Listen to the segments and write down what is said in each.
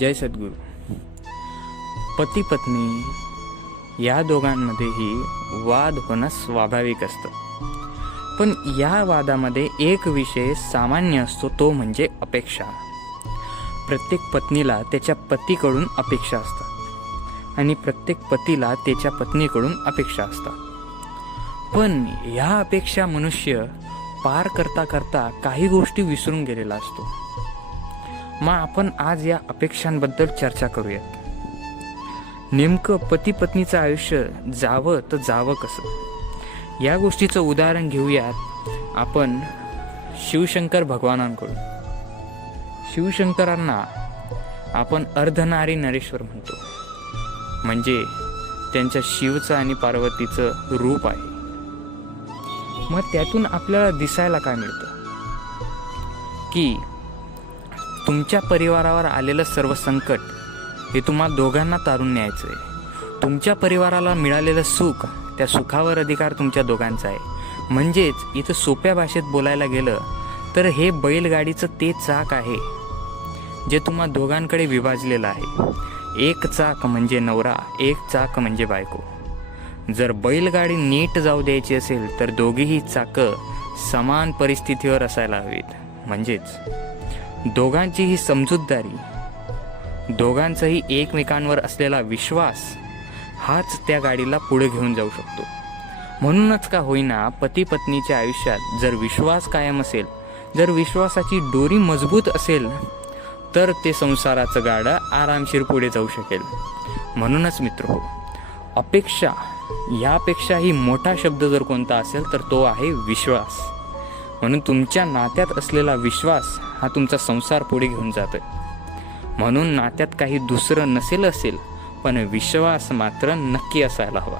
जय सद्गुरू. पती पत्नी या दोघांमध्येही वाद होणं स्वाभाविक असतं, पण या वादामध्ये एक विषय सामान्य असतो, तो म्हणजे अपेक्षा. प्रत्येक पत्नीला त्याच्या पतीकडून अपेक्षा असतात आणि प्रत्येक पतीला त्याच्या पत्नीकडून अपेक्षा असतात. पण ह्या अपेक्षा मनुष्य पार करता करता काही गोष्टी विसरून गेलेला असतो. मग आपण आज या अपेक्षांबद्दल चर्चा करूयात. नेमकं पती पत्नीचं आयुष्य जावं तर जावं कसं, या गोष्टीचं उदाहरण घेऊयात आपण शिवशंकर भगवानांकडून. शिवशंकरांना आपण अर्धनारी नरेश्वर म्हणतो, म्हणजे त्यांच्या शिवचं आणि पार्वतीचं रूप आहे. मग त्यातून आपल्याला दिसायला काय मिळतं की तुमच्या परिवारावर आलेलं सर्व संकट हे तुम्हा दोघांना तारून न्यायचं आहे. तुमच्या परिवाराला मिळालेलं सुख, त्या सुखावर अधिकार तुमच्या दोघांचा आहे. म्हणजेच इथं सोप्या भाषेत बोलायला गेलं तर हे बैलगाडीचं ते चाक आहे जे तुम्हा दोघांकडे विभाजलेलं आहे. एक चाक म्हणजे नवरा, एक चाक म्हणजे बायको. जर बैलगाडी नीट जाऊ द्यायची असेल तर दोघीही चाकं समान परिस्थितीवर असायला हवीत. म्हणजेच दोघांचीही समजूतदारी, दोघांचाही एकमेकांवर असलेला विश्वास हाच त्या गाडीला पुढे घेऊन जाऊ शकतो. म्हणूनच का होईना पती पत्नीच्या आयुष्यात जर विश्वास कायम असेल, जर विश्वासाची दोरी मजबूत असेल, तर ते संसाराचं गाडं आरामशीर पुढे जाऊ शकेल. म्हणूनच मित्र हो, अपेक्षा यापेक्षाही मोठा शब्द जर कोणता असेल तर तो आहे विश्वास. म्हणून तुमच्या नात्यात असलेला विश्वास हा तुमचा संसार पुढे घेऊन जातोय. म्हणून नात्यात काही दुसरं नसेल असेल, पण विश्वास मात्र नक्की असायला हवा.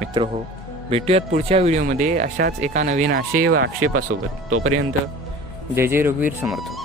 मित्र हो, भेटूयात पुढच्या व्हिडिओमध्ये अशाच एका नवीन आशय व आक्षेपासोबत. तोपर्यंत जय जय रघुवीर समर्थ.